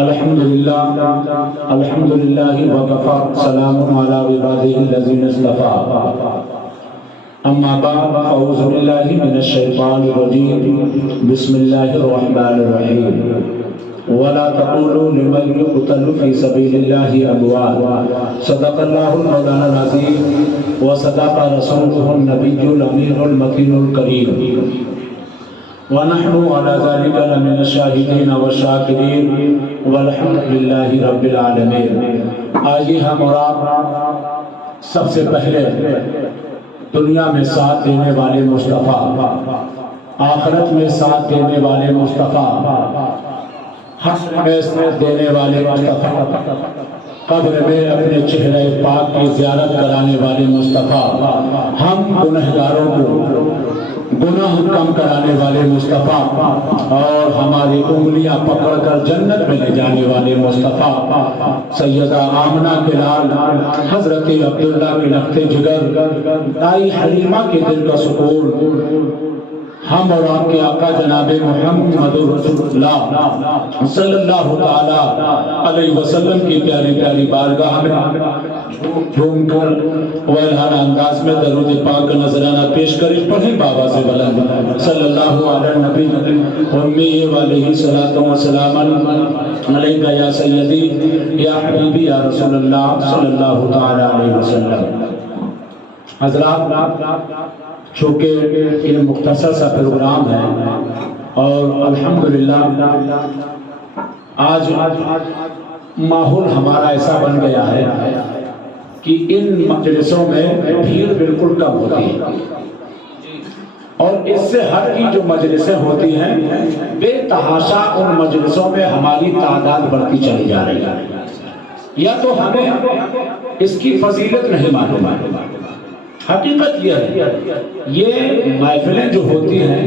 الحمدللہ وکفی سلام علی عبادہ الذین اصطفی اما بعد اعوذ باللہ من الشیطان الرجیم بسم اللہ الرحمن الرحیم ولا تقولوا لمن يقتل في سبيل الله اموات صدق الله المولانا العظيم وصدق رسوله النبي الامين المكين الكريم ونحن على ذلك لمن الشاهدين والشاكرين والحمد لله رب العالمين. آئیے ہم اور آپ سب سے پہلے دنیا میں ساتھ دینے والے مصطفیٰ، آخرت میں ساتھ دینے والے مصطفیٰ، حشر میں دینے والے مصطفیٰ، قبر میں اپنے چہرے پاک کی زیارت کرانے والے مصطفیٰ، ہم گنہگاروں کو گناہ کم کرانے والے مصطفیٰ اور ہماری انگلیاں پکڑ کر جنت میں لے جانے والے مصطفیٰ، سیدہ آمنہ کے لال حضرت عبداللہ کے نقطہ جگر، دائی حلیمہ کے دل کا سکون، ہم اور آپ کے آقا جناب محمد رسول اللہ صلی اللہ تعالیٰ علیہ وسلم کی پیاری پیاری بارگاہ میں جھوم کر والہانہ انداز میں درود پاک کا نذرانہ پیش کریں. پڑھیں بابا سے بلند صلی اللہ علیہ نبی امی وعلیہ صلاۃ و سلام علیکہ یا سیدی یا حبیبی یا رسول اللہ صلی اللہ تعالیٰ علیہ وسلم. حضرات، چونکہ یہ مختصر سا پروگرام ہے اور الحمدللہ آج ماحول ہمارا ایسا بن گیا ہے کہ ان مجلسوں میں بھیڑ بالکل کم ہوتی ہے اور اس سے ہٹ کی جو مجلسیں ہوتی ہیں بے تحاشا ان مجلسوں میں ہماری تعداد بڑھتی چلی جا رہی ہے. یا تو ہمیں اس کی فضیلت نہیں معلوم ہے. حقیقت یہ ہے یہ محفلیں جو ہوتی ہیں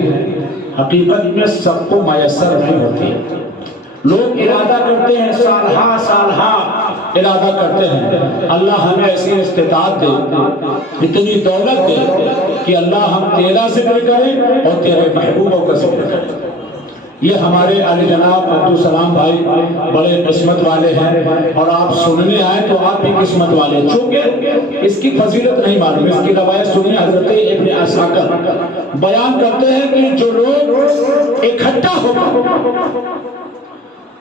حقیقت میں سب کو میسر نہیں ہوتی. لوگ ارادہ کرتے ہیں سالہا ارادہ کرتے ہیں اللہ ہمیں ایسی استطاعت دے، اتنی دولت دے کہ اللہ ہم تیرا ذکر کریں اور تیرے محبوبوں کا ذکر کریں. یہ ہمارے علی جناب عبدالسلام بھائی بڑے قسمت والے ہیں اور آپ سننے آئے تو آپ بھی قسمت والے ہیں. چونکہ اس کی فضیلت نہیں معلوم، اس کی روایت سنی. حضرت ابن عساکر بیان کرتے ہیں کہ جو لوگ اکٹھا ہو کر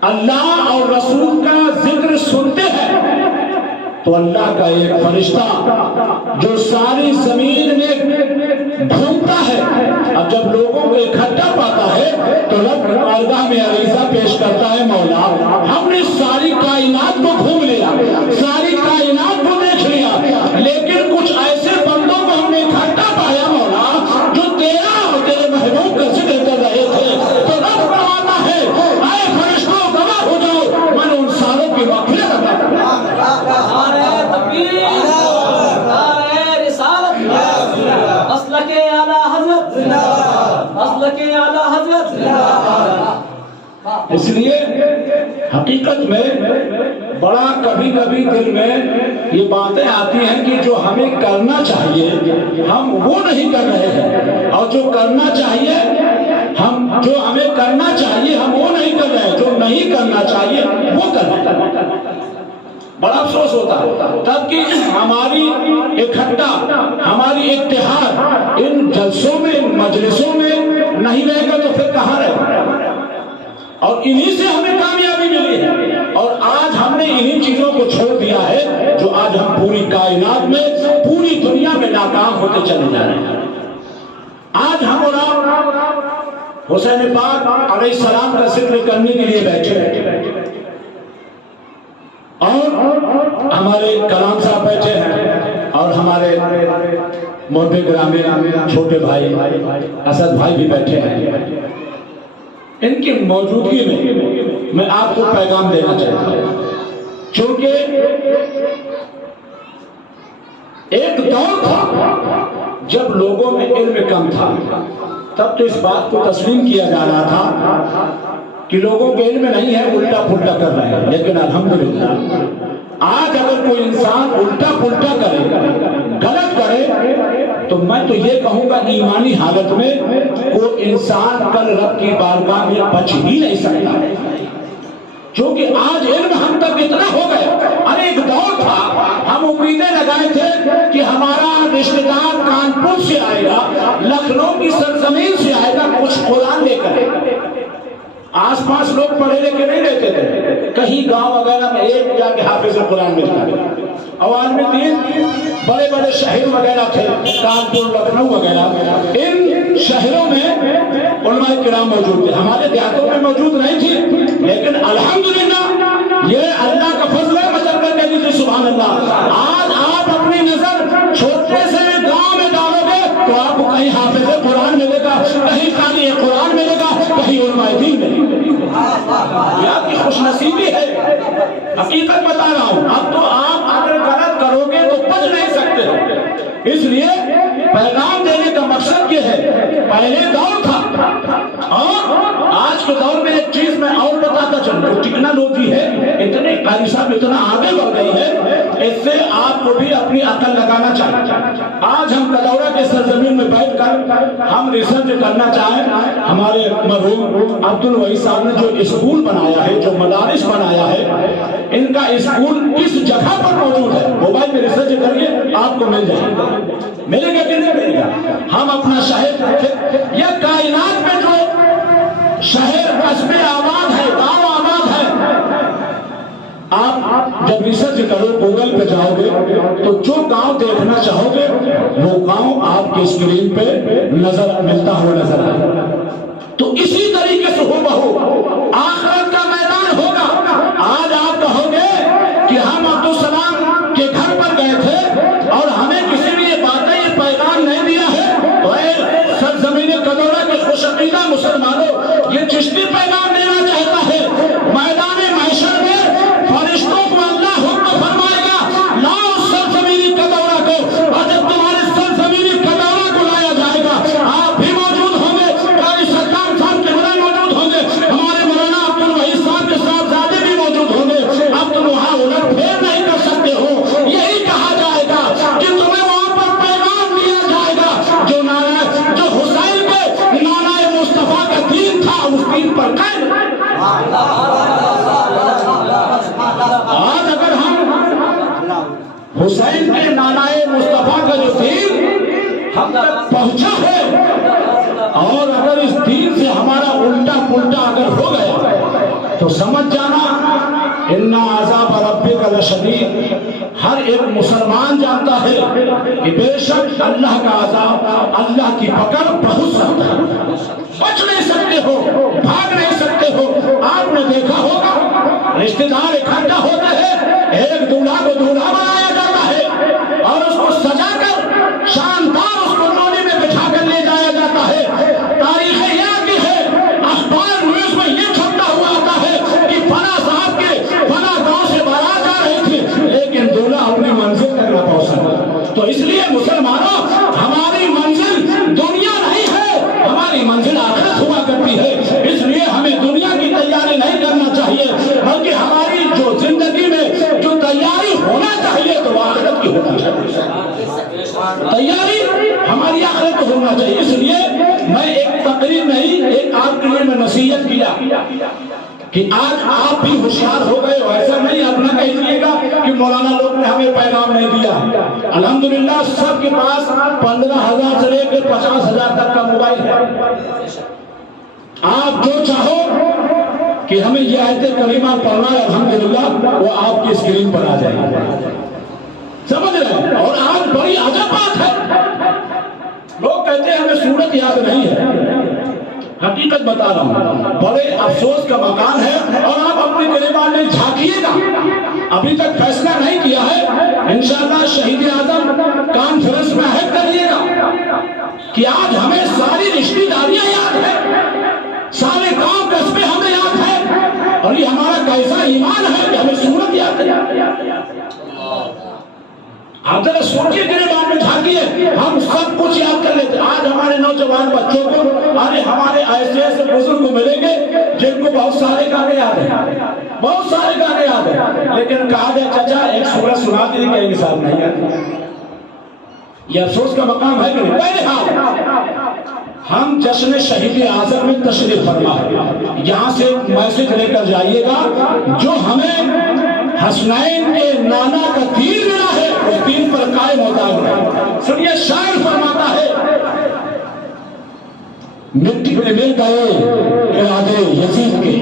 اللہ اور رسول کا ذکر سنتے ہیں تو اللہ کا ایک فرشتہ جو ساری زمین میں گھومتا ہے اب جب لوگوں کو اکٹھا پاتا ہے تو رب بارگاہ میں عریضہ پیش کرتا ہے مولا ہم نے ساری کائنات کو گھوم لیا، ساری کائنات کو دیکھ لیا، لیکن کچھ ایسے بندوں کو ہم نے اکٹھا پایا مولا جو تیرا اور تیرے محبوب کا ذکر کر رہے تھے. تو رب فرماتا ہے اے فرشتوں گواہ ہو جاؤ میں نے ان ساروں کی مغفرت عطا کی. اس لیے حقیقت میں بڑا کبھی کبھی دل میں یہ باتیں آتی ہیں کہ جو ہمیں کرنا چاہیے ہم وہ نہیں کر رہے ہیں اور جو کرنا چاہیے جو ہمیں کرنا چاہیے ہم وہ نہیں کر رہے ہیں، جو نہیں کرنا چاہیے وہ کر رہے ہیں. بڑا افسوس ہوتا ہے تب کہ ہماری اکٹھا ہماری اتحاد ان جلسوں میں ان مجلسوں میں نہیں رہے گا تو پھر کہاں رہے گا. اور انہی سے ہمیں کامیابی ملی ہے اور آج ہم نے انہی چیزوں کو چھوڑ دیا ہے جو آج ہم پوری کائنات میں پوری دنیا میں ناکام ہوتے چلے جا رہے ہیں. آج ہم اور آپ حسین پاک علیہ السلام کا ذکر کرنے کے لیے بیٹھے ہیں اور ہمارے کلام صاحب بیٹھے ہیں اور ہمارے محب گرامی چھوٹے بھائی اسد بھائی بھی بیٹھے ہیں. ان کی موجودگی میں آپ کو پیغام دینا چاہتا ہوں چونکہ ایک دور تھا جب لوگوں میں علم کم تھا تب تو اس بات کو تسلیم کیا جا رہا تھا کہ لوگوں کے علم نہیں ہے الٹا پلٹا کر رہے ہیں. لیکن الحمدللہ آج اگر کوئی انسان الٹا پلٹا کرے غلط کرے تو میں تو یہ کہوں گا ایمانی حالت میں وہ انسان کل رب کی بارگاہ میں بچ ہی نہیں سکتا. چونکہ آج علم ہم تک اتنا ہو گیا. ارے ایک دور تھا ہم امیدیں لگائے تھے کہ ہمارا رشتے دار کانپور سے آئے گا, لکھنؤ کی سرزمین سے آئے گا, کچھ قرآن لے کر. آس پاس لوگ پڑھے لکھے نہیں رہتے تھے, کہیں گاؤں وغیرہ میں ایک جا کے حافظ قرآن ملتا ہے. عوام میں دین بڑے بڑے شہر وغیرہ تھے, کانپور, لکھنؤ وغیرہ, ان شہروں میں علماء کرام موجود تھے. ہمارے دیہاتوں میں موجود نہیں تھی, لیکن الحمدللہ یہ اللہ کا فضل ہے. مطلب کہتے ہیں سبحان اللہ. آج آپ اپنی نظر چھوٹے سے گاؤں میں ڈالو گے تو آپ کو کہیں حافظ قرآن ملے گا, کہیں قاری قرآن ملے گا, کہیں علماء دین ملے گا. یہ آپ کی خوش نصیبی ہے, حقیقت بتا رہا ہوں. اب تو آپ اگر غلط کرو گے تو بچ نہیں سکتے ہو. اس لیے پیغام دینے کا مقصد یہ ہے, پہلے دور تھا اور آج کے دور میں ایک چیز میں اور بتاتا چلوں, ٹیکنالوجی ہے اتنے قاری صاحب اتنا آگے بڑھ گئی ہے, اس سے آپ کو بھی اپنی عقل لگانا چاہیے. آج ہم کدورہ کے سرزمین میں بیٹھ کر ہم ریسرچ کرنا چاہیں. ہمارے مرحوم عبد الوہی صاحب نے جو اسکول بنایا ہے, جو مدارس بنایا ہے, ان کا اسکول کس جگہ پر موجود ہے, موبائل میں ریسرچ کریے آپ کو مل جائے گا. ملے گا کہ نہیں ملے گا؟ ہم اپنا شہر رکھیں. یہ کائنات میں جو شہر قصبے آباد ہے, گاؤں آباد ہے, آپ جب ریسرچ کرو گوگل پہ جاؤ گے تو جو گاؤں دیکھنا چاہو گے وہ گاؤں آپ کی اسکرین پہ نظر ملتا ہوا نظر آئے. تو اسی طریقے سے ہو بہو آخرت کا میدان ہوگا. آج آپ کہو گے کہ ہم عبدالسلام کے گھر پر گئے تھے اور ہمیں کسی نے یہ باتیں, یہ پیغام نہیں دیا ہے, تو اے سرزمین کدورہ کے خوش عقیدہ مسلمانوں, یہ چشتی پیغام دینا چاہتا ہے. میدان محشر میں فرشتوں کو اللہ حکم فرمائے گا, لاؤ سرزمین کدورہ کو, اور جب تمہارے سرزمین کدورہ کو لایا جائے گا آپ بھی موجود ہوں گے, قاری سرکار صاحب کے بڑے موجود ہوں گے, ہمارے مولانا عبد الوہی صاحب کے صاحبزادے بھی موجود ہوں گے. اب تم وہاں الٹ پھیر نہیں کر سکتے ہو. یہی کہا جائے گا کہ تمہیں وہاں پر پیغام دیا جائے گا جو جو حسین کے نانا مصطفیٰ کا دین تھا, اس دین پر قائم. آج اگر ہم حسین کے نانا مصطفیٰ کا جو دین ہم تک پہنچا ہے, اور اگر اس دین سے ہمارا الٹا پلٹا اگر ہو گیا تو سمجھ جانا ان عذاب ربک لشدید. ہر ایک مسلمان جانتا ہے کہ بے شک اللہ کا عذاب, اللہ کی پکڑ بہت سخت ہے. بچ نہیں سکتے ہو, بھاگ نہیں سکتے ہو. آپ نے دیکھا ہوگا رشتہ دار اکٹھا ہوتے ہیں, ایک دولہا کو دولہا بنایا جاتا ہے اور اس کو سجا کر شاندار اس کو ڈولی میں بٹھا کر لے جایا جاتا ہے. تاریخ یاد کی ہے, اخبار نیوز میں یہ چھپتا ہوا آتا ہے کہ فلاں صاحب کے فلاں گاؤں سے بارات آ رہی تھی, لیکن دولہا اپنی منزل تک نہ پہنچ سکا. تو اس لیے مسلمانوں, ہماری منزل دنیا نہیں ہے, ہماری منزل آخرت ہوا کرتی ہے. اس لیے ہمیں دنیا کی تیاری نہیں کرنا چاہیے, بلکہ ہماری جو زندگی میں جو تیاری ہونا چاہیے تو آخرت کی ہونا چاہیے. تیاری ہماری آخرت کو ہونا چاہیے. اس لیے میں ایک تقریر نہیں, ایک آپ کے لیے میں نصیحت کیا کہ آج آپ بھی ہوشیار ہو گئے ہو. ایسا نہیں آپ نہ کہیے گا کہ مولانا لوگ نے ہمیں پیغام نہیں دیا. الحمدللہ سب کے پاس 15,000 سے لے کے 50,000 تک کا موبائل ہے. آپ جو چاہو کہ ہمیں یہ آیت کریمہ پڑھنا ہے, الحمدللہ وہ آپ کی اسکرین پر آ جائے گی. سمجھ رہے ہیں؟ اور آج بڑی عجب بات ہے, لوگ کہتے ہیں ہمیں سورت یاد نہیں ہے. حقیقت بتا رہا ہوں, بڑے افسوس کا مقام ہے. اور آپ اپنے گریبان میں جھانکیے گا, ابھی تک فیصلہ نہیں کیا ہے, انشاءاللہ شہید اعظم کانفرنس میں عہد کریے گا کہ آج ہمیں ساری رشتہ داریاں یاد ہے, سارے گاؤں قصبے ہمیں یاد ہے, اور یہ ہمارا کیسا ایمان ہے کہ ہمیں سورت یاد ہے. آپ ذرا سوچیے, گریبان میں جھانکیے, ہم سب کچھ یاد کر لیتے. آج ہمارے نوجوان بچوں کو, ارے ہمارے ایسے ایسے بزرگ ملیں گے جن کو بہت سارے گانے یاد ہیں, بہت سارے گانے یاد ہیں, لیکن کہا گیا چچا ایک سورت سنا دی, کہیں مثال نہیں آتی. یہ افسوس کا مقام ہے کہ نہیں. ہم جشن شہید اعظم میں تشریف فرما یہاں سے میسج لے کر جائیے گا جو ہمیں حسنین کے نانا کا دین ملا ہے اس دین پر قائم ہوتا ہے. سنیے شاعر فرماتا ہے مٹی میں مل گئے ارادے یزید کے,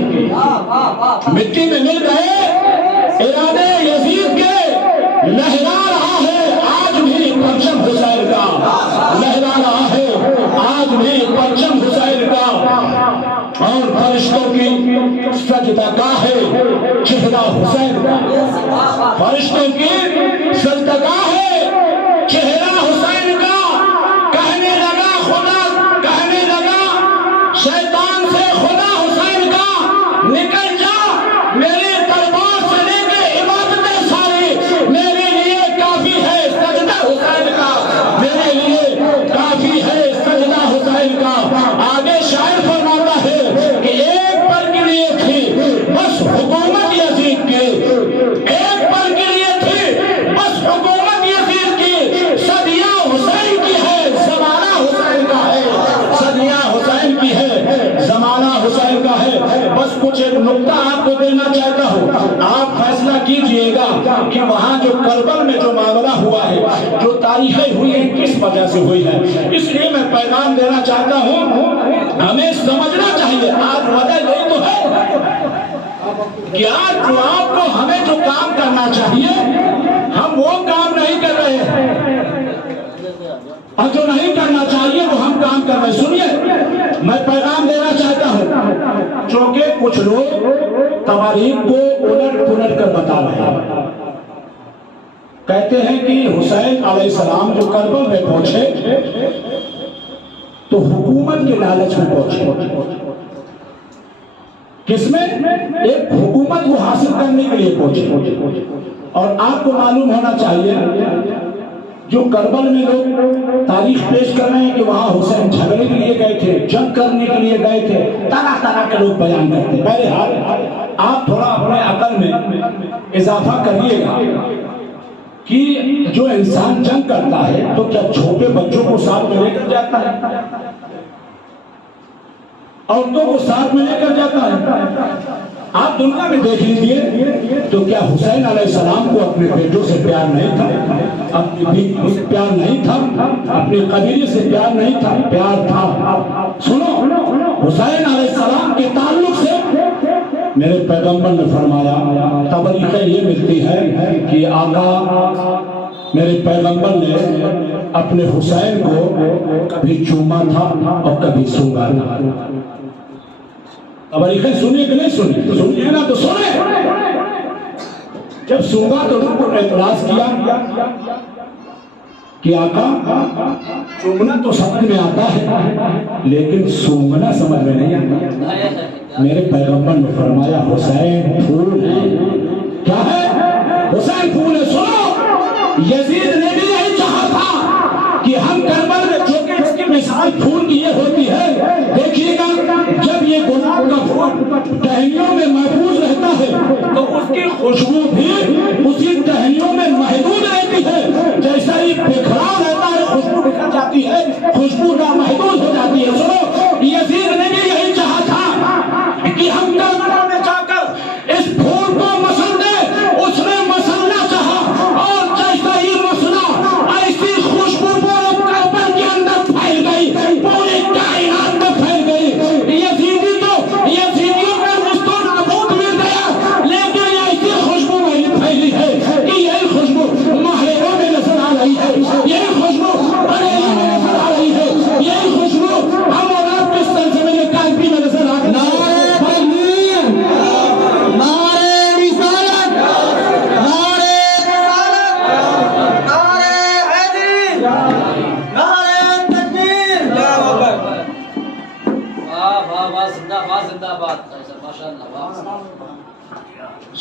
مٹی میں مل گئے ارادے یزید کے, لہرا رہا ہے آج بھی پرچم حسین کا, لہرا رہا ہے آج بھی پرچم حسین کا. اور فرشتوں کی سجدہ گاہ ہے چہرہ حسین کا, فرشتوں کی سجدہ گاہ ہے چہرہ حسین کا. کہنے لگا خدا, کہنے لگا شیطان سے خدا حسین کا نکل جا, میرے دربار سے لے کے عبادتیں ساری, میرے لیے کافی ہے سجدہ حسین کا, میرے لیے کافی ہے سجدہ حسین کا. آگے شاعر فرماتا ہے کہ ایک پل کے لیے تھی بس حکومت یزید کی, ایک پل کے لیے تھی بس حکومت یزید کی, صدیاں حسین کی ہے زمانہ حسین کا ہے, صدیاں حسین کی ہے زمانہ حسین کا ہے. بس کچھ ایک نقطہ آپ کو دینا چاہتا ہوں, آپ فیصلہ کیجئے گا کہ وہاں جو کربل میں جو معاملہ ہوا ہے, جو تاریخیں ہوئی ہیں, کس وجہ سے ہوئی ہے. اس لیے میں پیغام دینا چاہتا ہوں, ہمیں سمجھنا چاہیے آج وجہ یہی تو ہے کہ آج جو آپ کو ہمیں جو کام کرنا چاہیے ہم وہ کام نہیں کر رہے ہیں, اور جو نہیں کرنا چاہیے وہ ہم کام کر رہے ہیں. سنیے میں پیغام دینا چاہتا ہوں, چونکہ کچھ لوگ تواریخ کو الٹ پلٹ کر بتا رہے ہیں. کہتے ہیں کہ حسین علیہ السلام جو کربل میں پہنچے تو حکومت کے لالچ میں پہنچے. کس میں؟ ایک حکومت کو حاصل کرنے کے لیے پہنچے. اور آپ کو معلوم ہونا چاہیے جو کربل میں لوگ تاریخ پیش کر رہے ہیں کہ وہاں حسین جھگڑے کے لیے گئے تھے, جنگ کرنے کے لیے گئے تھے, طرح طرح کے لوگ بیان کرتے ہیں. بہرحال آپ تھوڑا اپنے عقل میں اضافہ کریے گا کہ جو انسان جنگ کرتا ہے تو کیا چھوٹے بچوں کو ساتھ میں لے کر جاتا ہے, عورتوں کو ساتھ میں لے کر جاتا ہے. آپ دنیا میں دیکھ لیجیے تو کیا حسین علیہ السلام کو اپنے بیٹوں سے پیار نہیں تھا, اپنی بیوی سے پیار نہیں تھا, اپنے قبیلے سے پیار نہیں تھا, پیار تھا. سنو, حسین علیہ السلام کے تعلق سے میرے پیغمبر نے فرمایا, تاریخیں یہ ملتی ہے کہ آقا میرے پیغمبر نے اپنے حسین کو کبھی چوما تھا اور کبھی سونگا تھا. تاریخیں سنیے کہ نہیں سنیے؟ تو سنیے نا, تو سنیں. جب سونگا تو لوگوں نے اعتراض کیا کہ آقا چومنا تو سمجھ میں آتا ہے لیکن سونگنا سمجھ میں نہیں آتا. میرے پیغمبر نے فرمایا حسین پھول ہے. کیا ہے؟ حسین پھول ہے. سنو, یزید نے بھی یہی چاہا تھا کہ ہم کربل میں, جو کہ اس کی مثال پھول کی یہ ہوتی ہے, دیکھیے گا جب یہ گلاب کا پھول ٹہنیوں میں محفوظ رہتا ہے تو اس کی خوشبو بھی اسی ٹہنیوں میں محدود رہتی ہے. جیسا ہی بکھرا رہتا ہے خوشبو بکھر جاتی ہے, خوشبو نامحدود ہو جاتی ہے. سنو, یزید نے بھی یہی چاہا تھا کہ ہم کربلا میں جا کر اس پھول کو مسل دیں. اس نے مسلنا چاہا اور جیسا ہی مسلا ایسی خوشبو پورے کربل کے اندر پھیل گئی, پورے کائنات میں پھیل گئی. یزیدی تو یزیدیوں کا رشتہ نابود مل گیا, لیکن ایسی خوشبو نہیں پھیلی ہے کہ یہی خوشبو ماہروں میں نظر آ رہی ہے, یہی خوشبو بریلی میں نظر آ رہی ہے, یہی خوشبو ہم اور آپ کے سلسلے کالپی میں نظر آ رہی ہے.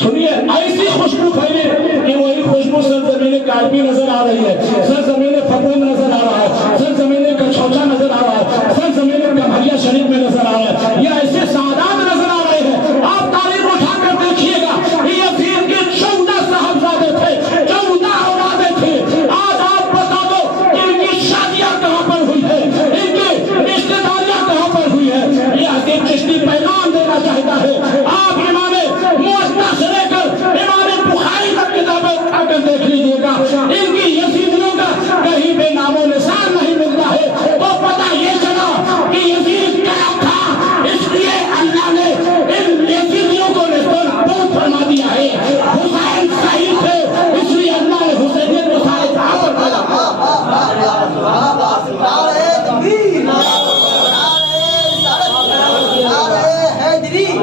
سنیے, ایسی خوشبو پھیلی کہ وہی خوشبو سرزمین کالپی نظر آ رہی ہے, سرزمین فقوم نظر آ رہا ہے, سرزمین کچھوچا نظر آ رہا ہے, سرزمین کمہریہ شریف میں نظر آ رہا ہے. یہ ایسے سعادات نظر آ رہے ہیں. آپ تاریخ اٹھا کر دیکھیے گا, یزید کے 14 صاحبزادے تھے, 14 اولادیں تھے. آج آپ بتا دو ان کی شادیاں کہاں پر ہوئی ہے, ان کے رشتے دار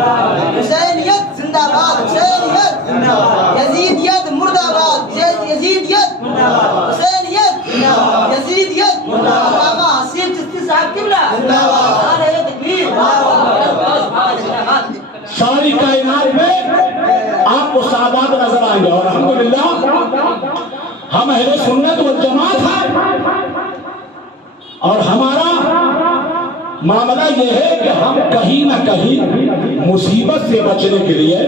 حسینیت زندہ باد، حسینیت یزیدیت مرد آباد، یزیدیت حسینیت یزیدیت علامہ حسین چشتی صاحب قبلہ نعرہ تکبیر۔ ساری کائنات میں آپ کو سعادات نظر آئیں گے، اور الحمدللہ ہم اہل سنت والجماعت ہیں، اور ہمارا معاملہ یہ ہے کہ ہم کہیں نہ کہیں مصیبت سے بچنے کے لیے،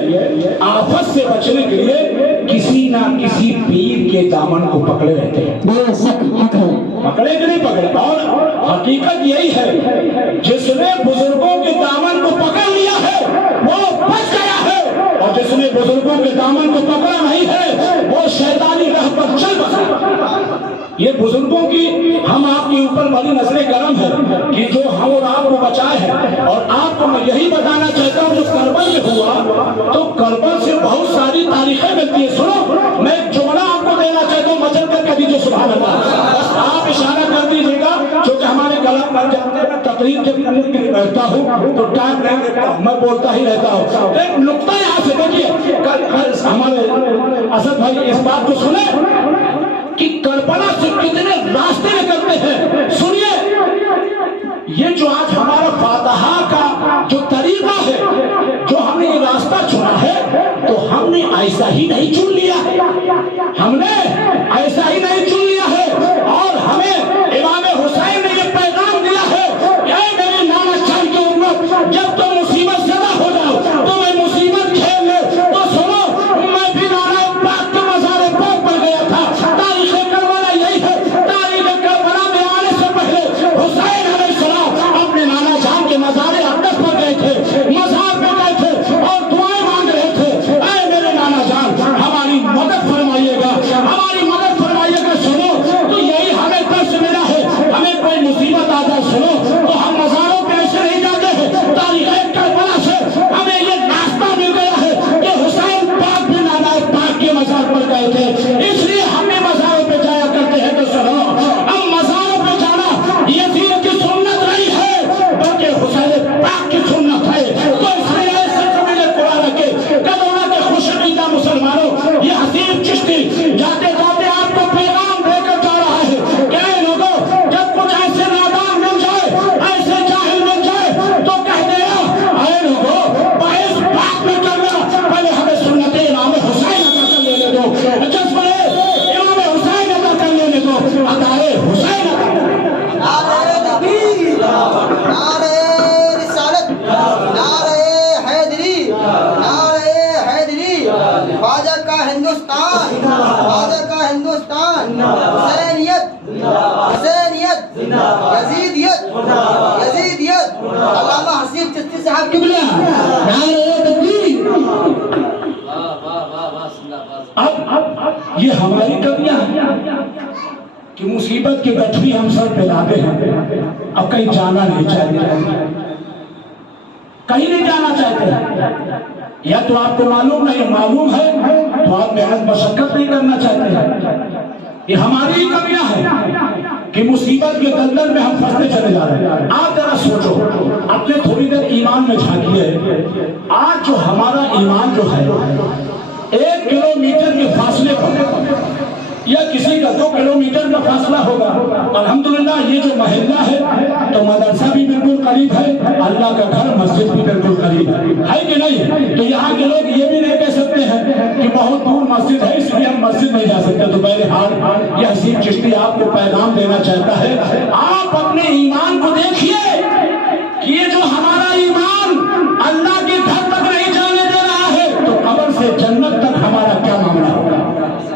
آفت سے بچنے کے لیے کسی نہ کسی پیر کے دامن کو پکڑے رہتے ہیں، پکڑے کہ نہیں پکڑے؟ اور حقیقت یہی ہے، جس نے بزرگوں کے دامن کو پکڑ لیا ہے وہ بچ گیا ہے، اور جس نے بزرگوں کے دامن کو پکڑا نہیں ہے وہ شیطانی راہ پر چل بسا۔ یہ بزرگوں کی ہم آپ کے اوپر بڑی نظر کرم ہے کہ جو ہم اور آپ کو بچائے ہیں، اور آپ کو میں یہی بتانا چاہتا ہوں جو کربل میں ہوا، تو کربل سے بہت ساری تاریخیں ملتی ہیں۔ سنو، میں ایک جملہ آپ کو دینا چاہتا ہوں، مچل کر کہہ دیجیے سبحان اللہ، بس آپ اشارہ کر دیجیے گا، چونکہ ہمارے کلام بن جاتے ہیں، میں تقریر جب کرنے کے لیے بیٹھتا ہوں تو ٹائم نہیں دیتا ہوں، میں بولتا ہی رہتا ہوں۔ ایک نقطہ یہاں سے دیکھیے، ہمارے اسد بھائی اس بات کو سنیں کہ کربلا سے کتنے راستے نکلتے ہیں۔ سنیے، یہ جو آج ہمارا فاتحہ کا جو طریقہ ہے، جو ہم نے یہ راستہ چنا ہے، تو ہم نے ایسا ہی نہیں چن لیا ہے، ہم نے ایسا ہی نہیں چن لیا ہے، اور ہمیں امام حسین نے یہ پیغام دیا ہے کہ اے میرے نانا جان کی امت، جب تم مصیبت زدہ ہو جاؤ، تمہیں مصیبت کھیل لے، تو سنو، میں بھی نانا پاک کے مزار پاک پر گیا تھا۔ تاریخ کربلا یہی ہے، تاریخ کربلا میں آنے سے پہلے حسین علیہ السلام اپنے نانا جان کے مزار اقدس پر گئے تھے، مزار پہ گئے تھے اور دعائیں مانگ رہے تھے، اے میرے نانا جان ہماری مدد فرمائیے گا، ہماری مدد فرمائیے گا۔ سنو، تو یہی ہمیں درس ملا ہے، ہمیں کوئی مصیبت آ جائے سنو تو ہم مزاروں پہ ایسے نہیں جاتے ہیں۔ تاریخ کربلا سے ہمیں یہ راستہ مل گیا ہے کہ حسین پاک بھی نانا پاک کے مزار پر گئے تھے، اس لیے ہمیں مزاروں پہ جایا کرتے ہیں۔ تو سنو، اب مزاروں پہ جانا یزید کی سنت نہیں ہے بلکہ حسین پاک کی سنت ہے۔ تو اس لیے ایسے زمین قرآن کے قدمہ کے خوشنیدہ مسلمانوں، یہ حسین چشتی جاتے جاتے آپ کو پیغام دے کر جا رہا ہے کہ اے لوگوں، جب کچھ ایسے نادان مل جائے، ایسے جاہل مل جائے، تو کہہ دینا اے لوگوں، باعث پاک میں کرنا، پہلے ہمیں سنت امام حسین ادا کر لینے دو، جس پر امام حسین ادا کر لینے دو، ادائے حسین ادا کر لینے دو۔ نعرہ تکبیر، نعرہ رسالت، نعرہ حیدری، نعرہ حیدری، خواجہ کا ہندوستان، خواجہ کا ہندوستان، حسینیت، حسینیت یزیدیت، یزیدیت علامہ حسین چشتی صاحب قبلہ نعرہ تکبیر۔ اب یہ ہماری کمیاں ہیں کہ مصیبت کی گٹھری ہم سر پہ لاتے ہیں، اب کہیں جانا نہیں چاہتے، کہیں نہیں جانا چاہتے، یا تو آپ کو معلوم نہیں، معلوم ہے تو آپ محنت مشقت نہیں کرنا چاہتے ہیں۔ یہ ہماری کمیاں ہیں کہ مصیبت کے دلدل میں ہم پھنستے چلے جا رہے ہیں۔ آپ ذرا سوچو، اپنے تھوڑی دیر ایمان میں جھانکیے، آج جو ہمارا ایمان جو ہے 1 کلومیٹر کے فاصلے پر یا کسی کا 2 کلومیٹر کا فاصلہ ہوگا، الحمدللہ یہ جو محلہ ہے تو مدرسہ بھی بالکل قریب ہے، اللہ کا گھر مسجد بھی بالکل قریب ہے کہ نہیں؟ تو یہاں کے لوگ یہ بھی نہیں کہہ سکتے ہیں کہ بہت دور مسجد ہے اس لیے ہم مسجد نہیں جا سکتے۔ تو بہرحال یہ حسین چشتی آپ کو پیغام دینا چاہتا ہے، آپ اپنے ایمان کو دیکھیے کہ یہ جو ہمارا ایمان اللہ کے گھر تک نہیں جانے دے رہا ہے، تو قبر سے جنت تک ہمارا کیا معاملہ ہوگا؟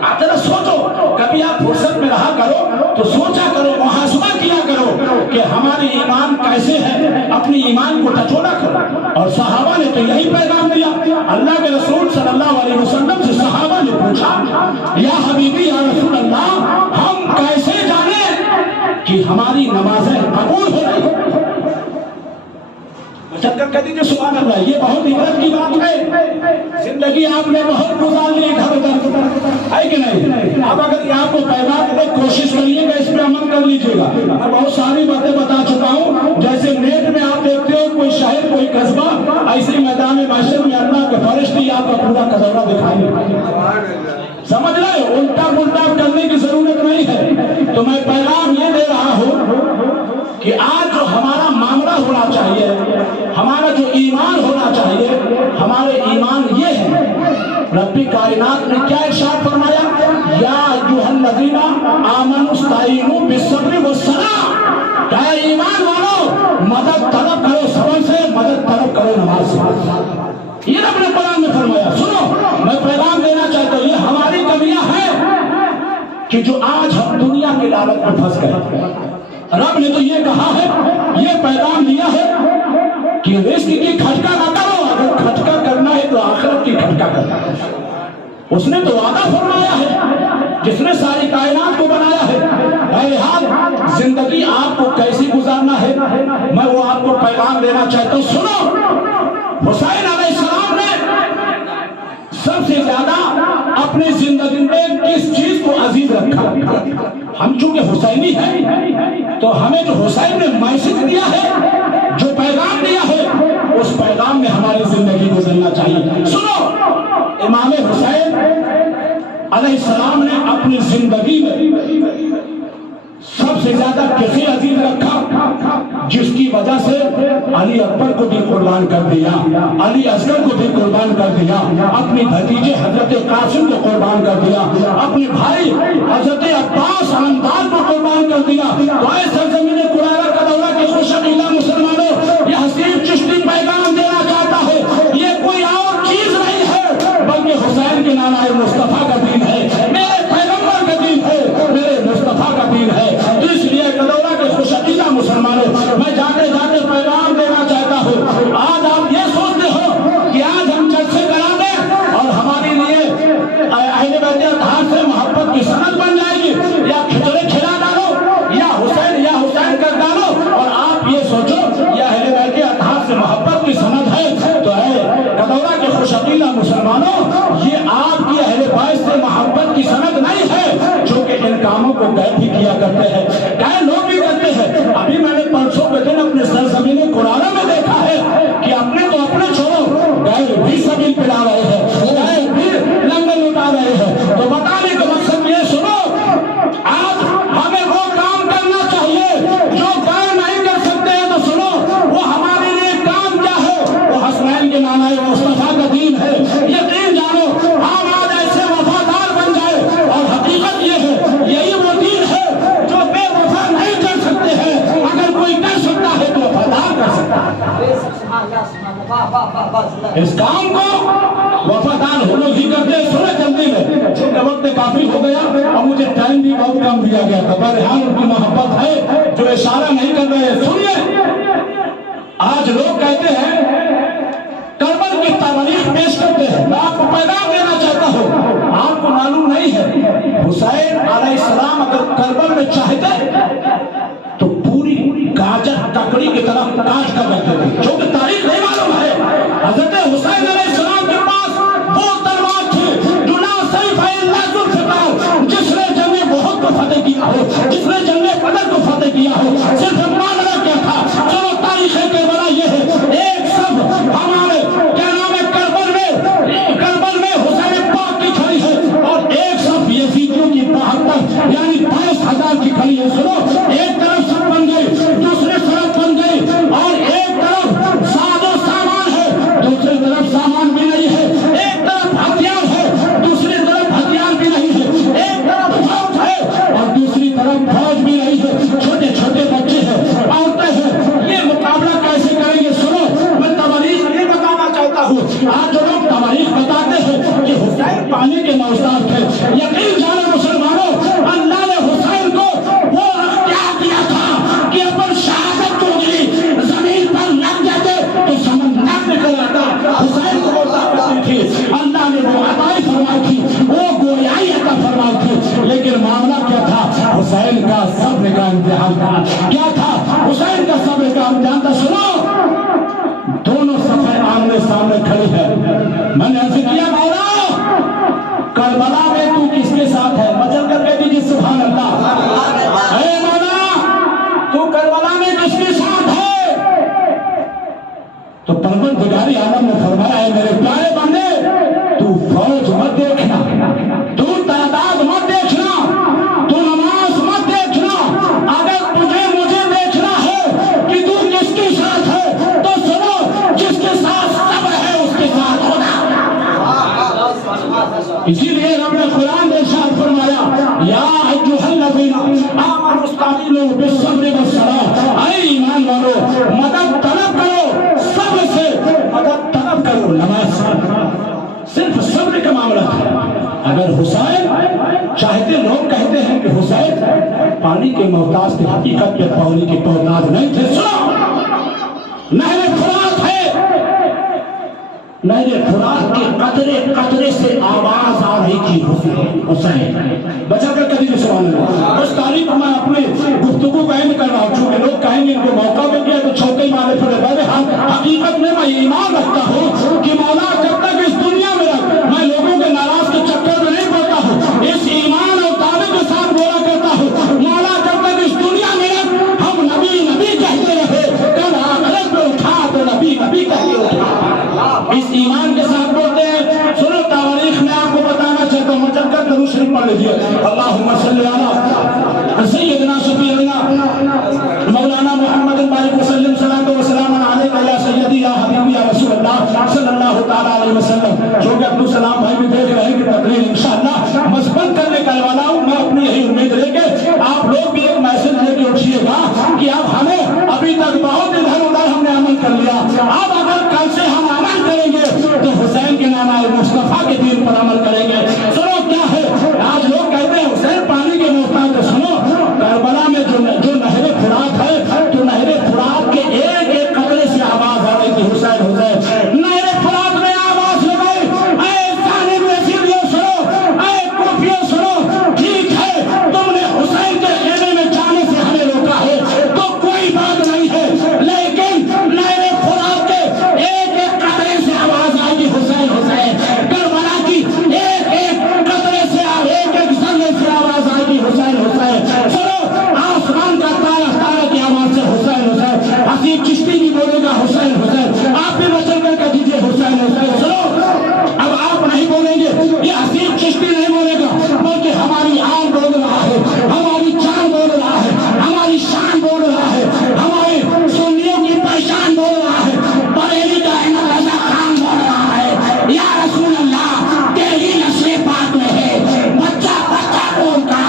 آپ ذرا سوچو، کبھی آپ فرصت میں رہا کرو تو سوچا کرو، محاسبہ کیا کرو کہ ہمارے ایمان کیسے ہے، اپنی ایمان کو ٹچولا کرو۔ اور صحابہ نے تو یہی پیغام دیا، اللہ کے رسول صلی اللہ علیہ وسلم سے صحابہ نے پوچھا یا حبیبی یا رسول اللہ، ہم کیسے جانیں کہ ہماری نمازیں قبول ہو رہی ہیں؟ چکر کہہ دیجیے سبحان اللہ، یہ بہت عبرت کی بات ہے۔ زندگی آپ نے بہت گزار لی ادھر ادھر، ہے کہ نہیں؟ اب اگر آپ کو پیغام دے، کوشش کریے گا اس پہ عمل کر لیجیے گا۔ میں بہت ساری باتیں بتا چکا ہوں، جیسے نیٹ میں آپ دیکھتے ہو کوئی شہر کوئی قصبہ ایسے میدان محشر میں اللہ کے فرشتے آپ کا پورا کدورہ دکھائیں گے. سمجھ رہے ہو؟ الٹا پلٹا کرنے کی ضرورت نہیں ہے. تو میں پیغام یہ دے رہا ہوں کہ آج جو ہمارا معاملہ ہونا چاہیے, ہمارا جو ایمان ہونا چاہیے, ہمارے ایمان یہ ہے. رب کائنات نے کیا ارشاد فرمایا؟ یا ایھا الذین آمنوا استعینوا بالصبر والصلاۃ. کیا ایمان والو مدد طلب کرو صبر سے, مدد طلب کرو نماز سے. یہ رب نے قرآن میں فرمایا. سنو, میں پیغام دینا چاہتا ہوں, یہ ہماری کمیاں ہیں کہ جو آج ہم دنیا کے لالچ میں پھنس گئے. رب نے تو یہ کہا ہے, یہ پیغام دیا ہے کہ رزق کی کھٹکا نہ کرو. اگر کھٹکا کرنا ہے تو آخرت کی کھٹکا کرنا ہے. اس نے تو وعدہ فرمایا ہے, جس نے ساری کائنات کو بنایا ہے. بہرحال زندگی آپ کو کیسی گزارنا ہے, میں وہ آپ کو پیغام دینا چاہتا ہوں. سنو, حسین علیہ السلام نے سب سے زیادہ اپنی زندگی میں کس چیز کو عزیز رکھا؟ ہم چونکہ حسینی ہیں تو ہمیں جو حسین نے میسج دیا ہے, جو پیغام دیا ہے, اس پیغام میں ہماری زندگی گزرنا چاہیے. سنو, امام حسین علیہ السلام نے اپنی زندگی میں سب سے زیادہ کسی عزیز رکھا جس کی وجہ سے علی اکبر کو بھی قربان کر دیا, علی اصغر کو بھی قربان کر دیا, اپنی بھتیجے حضرت قاسم کو قربان کر دیا, اپنے بھائی حضرت عباس علمدار کو قربان کر دیا. تو اے سرزمین قرآن کا دولہ کے خوش عقیدہ مسلمانوں, یہ حسین چشتی پیغام دینا چاہتا ہے, یہ کوئی اور چیز نہیں ہے بلکہ حسین کے نانا مصطفیٰ کا دین ہے, میرے پیغمبر کا دین ہے, میرے مصطفیٰ کا دین ہے. اس لیے کدورہ کے خوش عقیدہ مسلمانوں, میں جاتے جاتے پیغام دینا چاہتا ہوں. آج آپ یہ سوچتے ہو کہ آج ہم جلسے کرا دیں اور ہمارے لیے اہل بیت اطہار سے محبت کی سند بن جائے گی, یا کھچڑے کھلا ڈالو یا حسین کر ڈالو, اور آپ یہ سوچو یہ اہل بیت اطہار سے محبت کی سند ہے. تو اے کدورہ کے خوش عقیدہ مسلمانوں, یہ آپ کی اہل بیت سے محبت کی سند نہیں ہے, جو کہ ان کاموں کو غیر بھی کیا کرتے ہیں, کئی لوگ بھی کرتے ہیں. ابھی میں نے پرسوں کے دن اپنے سرزمین قرآن میں دیکھا ہے کہ اپنے تو اپنے چھوڑو, غیر بھی سبیل پلا رہے ہیں, غیر بھی لنگر لٹا رہے ہیں. تو بتانے کا مقصد یہ, سنو, آج ہمیں وہ کام کرنا چاہیے جو غیر نہیں کر سکتے ہیں. تو سنو, وہ ہمارے لیے کام کیا ہے؟ وہ حسنین کے نانا مصطفیٰ کا دین ہے. یقین جانو, ہم آج ایسے وفادار بن جائے, اور حقیقت یہ ہے یہی وہ دین ہے جو بے وفا نہیں کر سکتے ہیں. اگر کوئی کر سکتا ہے تو وفادار کر سکتا ہے. اس کام کو وفادار ہو لوگ ہی کرتے ہیں. سنیں جلدی میں, چونکہ وقت کافی ہو گیا اور مجھے ٹائم بھی بہت کم دیا گیا تھا. بہرحال ان کی محبت ہے جو اشارہ نہیں کر رہے ہیں. سنیے, آج لوگ کہتے ہیں کربل کی تاریخ پیش کرتے ہیں. میں آپ کو پیغام دینا چاہتا ہوں, آپ کو معلوم نہیں ہے حسین علیہ السلام اگر کربل میں چاہتے تو پوری گاجر ککڑی کی طرف کاٹ کر رکھتے تھے, جو کہ تاریخ نہیں معلوم ہے. حضرت حسین علیہ السلام کے پاس وہ تلوار تھی جو لا سیف الا ذو الفقار, جس نے جنگ بہت کو فتح کیا ہو, جس نے جنگ بدر کو فتح کیا ہو. صرف معاملہ کیا تھا؟ چلو تاریخ کربلا یہ ہے, ایک سب ہمارے کیا نام ہے کربل میں حسین پاک کی کھڑی ہے, اور ایک سب یزیدیوں کی 72 یعنی 22,000 کی کھڑی ہے. سنو, ایک طرف سب بن گئی, دوسری طرف بن گئی, اور ایک طرف ساز و سامان ہے, دوسری طرف سامان بھی نہیں ہے. ایک طرف ہتھیار ہے, دوسری طرف ہتھیار بھی نہیں ہے. ایک طرف فوج ہے اور دوسری طرف فوج بھی نہیں ہے. چھوٹے چھوٹے بچے ہیں, عورتیں ہیں. یہ مقابلہ کیسے کریں گے؟ سنو, میں تواریخ نہیں بتانا چاہتا ہوں. آج جو لوگ تواریخ بتاتے ہیں کہ حسین پانی کے موساد تھے, یقین جانے مسلمانوں, اللہ نے حسین کو وہ اختیار دیا تھا کہ اپن شہادت کو گری زمین پر لگ جاتے تو سمندر نکل آتا. حسین کو وہ طاقت تھی, اللہ نے وہ عطائی فرمائی تھی, وہ گویائی عطا فرمائی تھی. لیکن معاملہ کیا تھا؟ حسین کا صبر کا امتحان تھا. کیا تھا حسین کا صبر کا امتحان تھا؟ سنو, دونوں صفحے آمنے سامنے کھڑی ہے. میں نے عرض کیا, مولا کربلا میں تو کس کے ساتھ ہے؟ مچل کر کے دیجیے سبحان اللہ. اے مولا تو کربلا میں کس کے ساتھ ہے؟ تو پروردگار عالم نے فرمایا, اے اسی لیے رب نے قرآن میں ارشاد فرمایا یا ایھا الذین آمنوا استعینوا بالصبر والصلاۃ، اے ایمان والو مدد طلب کرو، صبر سے مدد طلب کرو، نماز صرف صبر کا معاملہ ہے۔ اگر حسین چاہتے، لوگ کہتے ہیں کہ حسین پانی کے محتاج تھے، حقیقت میں پانی کے محتاج نہیں تھے۔ سنو، نہر فرات ہے، نہر فرات کے قطرے قطرے سے آواز آ رہی تھی حسین، بچا کر کبھی بھی سبحان اللہ۔ اس تاریخ میں اپنے گفتگو کا اینڈ کر رہا ہوں، چونکہ لوگ کہیں گے ان کو موقع مل گیا تو چوکے مارے پھر حقیقت میں میں ایمان رکھتا ہوں کہ مولا جب تک اس دنیا میں میں لوگوں کے ناراض کے چکر میں نہیں پڑتا ہوں، اس ایمان اور دعوے کے ساتھ بولا کرتا ہوں مولا جب تک اس دنیا میں ہم نبی نبی کہتے رہے، کل آخرت میں اٹھا تو نبی نبی کہتے اٹھا، اس ایمان کے ساتھ بولتے ہیں۔ سنو تاریخ میں آپ کو بتانا چاہتا ہوں، چل کر درود شریف پڑھ لیجیے، اللہم صلی علی سیدنا شفیعنا مولانا محمد بارک وسلم، صلاۃ و سلام علیک یا سیدی یا حبیبی یا رسول اللہ صلی اللہ تعالیٰ علیہ وسلم۔ جو کہ عبد السلام بھائی بھی دیکھ رہے ہیں کہ تقریر انشاءاللہ مضبوط کرنے کا والا ہوں، میں اپنی یہی امید لے کے آپ لوگ بھی ایک میسج لے کے اٹھیے گا کہ اب ہمیں ابھی تک بہت ادھر ادھر ہم نے عمل کر لیا، اب اگر کل سے ہم عمل کریں گے تو حسین کے نام مصطفیٰ کے دین پر عمل کریں گے۔ سنو کیا ہے، آج لوگ کہتے ہیں حسین پانی کے محتاج تھے۔ سنو کربلا میں جو نہر فرات ہے، تو نہر فرات کے ایک ایک قطرے سے آواز آ رہی تھی حسین حسین۔ نہر فرات میں آواز لگائی، اے ظالم یزیدیوں سنو، اے کوفیوں سنو، ٹھیک ہے تم نے حسین کے خیمے میں جانے سے ہمیں روکا ہے تو کوئی بات نہیں ہے، لیکن نہر فرات کے ایک ایک قطرے سے آواز آئے گی حسین حسین، کربلا کی ایک ایک قطرے سے ایک ایک ذرے سے آواز آئے گی حسین حسین۔ سنو آسمان کا تارا تارا کی آواز سے حسین حسین، حسیب چشتی بھی بولے گا حسین حسین، آپ بھی بچل کر کہہ دیجیے حسین حسین۔ سنو اب آپ نہیں بولیں گے، یہ حسیب چشتی نہیں بولے گا، بلکہ ہماری آن بول رہا ہے، ہماری جان بول رہا ہے، ہماری شان بول رہا ہے، ہمارے سنیوں کی پہچان بول رہا ہے، بریلی کا احمد رضا خان بول رہا ہے یا رسول اللہ تیری نسل پاک میں ہے، بچہ بچہ کون کا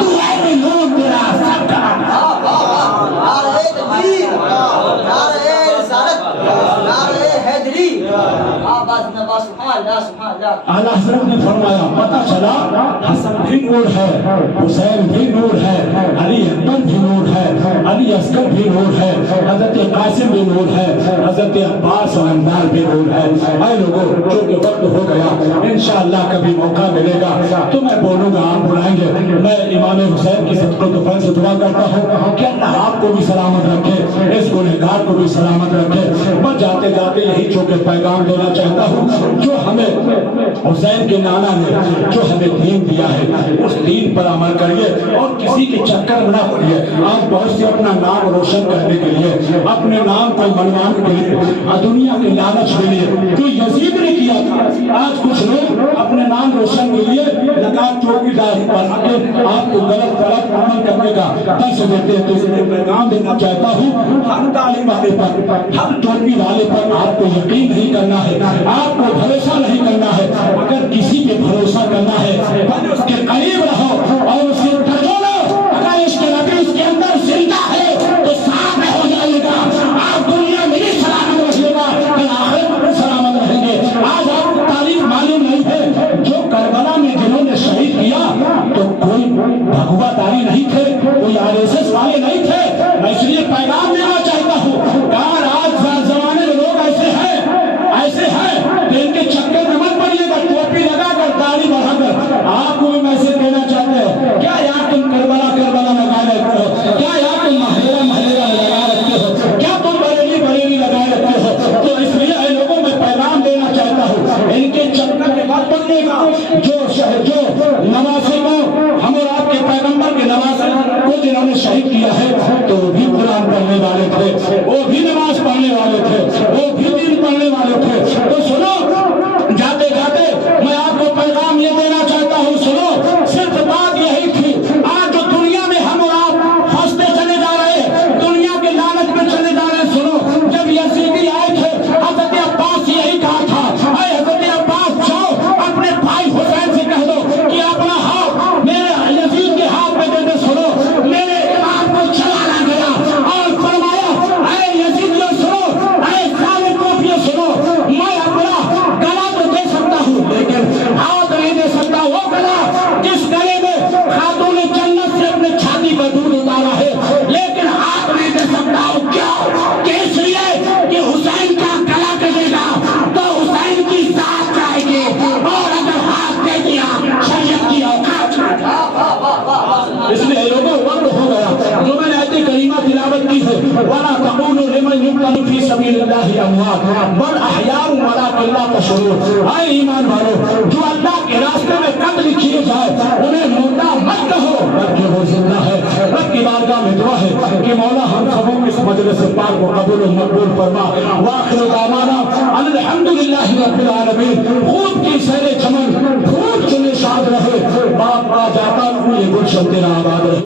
تو ہے نور تیرا سب کا۔ نعرہ تکبیر، نعرہ رسالت، نعرہ حیدری، آباد نبا سبحان اللہ سبحان اللہ۔ اعلیٰ حضرت نے فرمایا پتہ چلا حسن بھی نور ہے، حسین بھی نور ہے، علی اکبر بھی نور ہے، علی اصغر بھی نور ہے، حضرت قاسم بھی نور ہے، حضرت عباس و عمار بھی نور ہے۔ اے لوگوں جو کہ وقت ہو گیا، انشاءاللہ کبھی موقع ملے گا تو میں بولوں گا، آپ بلائیں گے۔ میں امام حسین کی صدقہ تو فیض سے دعا کرتا ہوں کہ اللہ آپ کو بھی سلامت رکھے، اس گنہگار کو بھی سلامت رکھے۔ میں جاتے جاتے یہی چھوٹے پیغام دینا چاہتا ہوں، جو ہمیں حسین کے نانا نے جو ہمیں دین دیا ہے اس دین پر عمل کریے اور کسی کے چکر میں نہ پڑیے۔ آج بہت سے اپنا نام روشن کرنے کے لیے، اپنے نام کو منوانے کے لیے، دنیا کے لالچ کے لیے جو یزید نے کیا تھا، آج کچھ لوگ اپنے نام روشن کے لیے نقاب چوکی داری بنا کے آپ کو غلط غلط عمل کرنے کا درس دیتے ہیں۔ تو اس لیے پیغام دینا چاہتا ہوں، ہر تعلیم والے پر، ہر ٹوپی والے پر آپ کو یقین نہیں کرنا ہے، آپ کو بھروسہ نہیں کرنا ہے۔ اگر کسی پہ بھروسہ کرنا ہے پہلے اس کے قریب رہو اور اس سے ڈرو لو، اگر اس کے نبی اس کے اندر زندہ ہے تو ساتھ میں ہو جائے گا، آپ دنیا میں بھی سلامت رہیے گا، کل آخرت میں بھی سلامت رہیں گے۔ آج آپ کو تاریخ معلوم نہیں ہے، جو کربلا میں جنہوں نے شہید کیا تو کوئی بھگوا داری نہیں تھے، کوئی RSS والے نہیں تھے۔ میں اس لیے پیغام دینا چاہتا ہوں، کار آج زمانے میں لوگ ایسے ہیں کہ ان کے چکر میں مت پڑیے گا، ٹوپی لگا کر داڑھی بڑھا کر۔ آپ کو بھی میسج دینا چاہتے ہیں، کیا یار تم کربلا کربلا لگا رکھتے ہو، کیا یار تم محلہ محلہ لگا رکھتے ہو، کیا تم بریلی بریلی لگا رکھتے ہو۔ تو اس لیے اے لوگوں میں پیغام دینا چاہتا ہوں، ان کے چکر میں مت پڑیے گا۔ جو نواسے کو ہم اور آپ کے پیغمبر کے نواسے کو جنہوں نے شہید کیا ہے تو وہ بھی قرآن پڑھنے والے تھے، وہ بھی نماز پڑھنے والے تھے، وہ بھی دین پڑھنے والے تھے۔ تو سنو، جاتے جاتے میں آپ کو پیغام یہ دینا چاہتا ہوں، سنو، صرف بات یہی تھی۔ آج جو دنیا میں ہم اور آپ پھنستے چلے جا رہے ہیں، دنیا کے لالچ میں چلے جا رہے ہیں۔ سنو، جب یزیدی آئے تھے حضرت عباس یہی کہا تھا، اے حضرت عباس جاؤ اپنے بھائی حسین فی سبیل اللہ اموات بل احیاء ولکن لا تشعرون۔ اے ایمان والو، جو اللہ کے راستے میں قتل کیے جائے انہیں مردہ مت کہو بلکہ وہ زندہ ہے۔ رب کی بارگاہ میں دعا ہے کہ مولا ہم سبوں اس مجلس پاک کو قبول و مقبول فرما۔ واخر دعوانا الحمدللہ رب العالمین۔ خود کی سیر چمن خود کے نشاد رہے، باپ کا جاتا یہ گلشن تیرا آباد رہے۔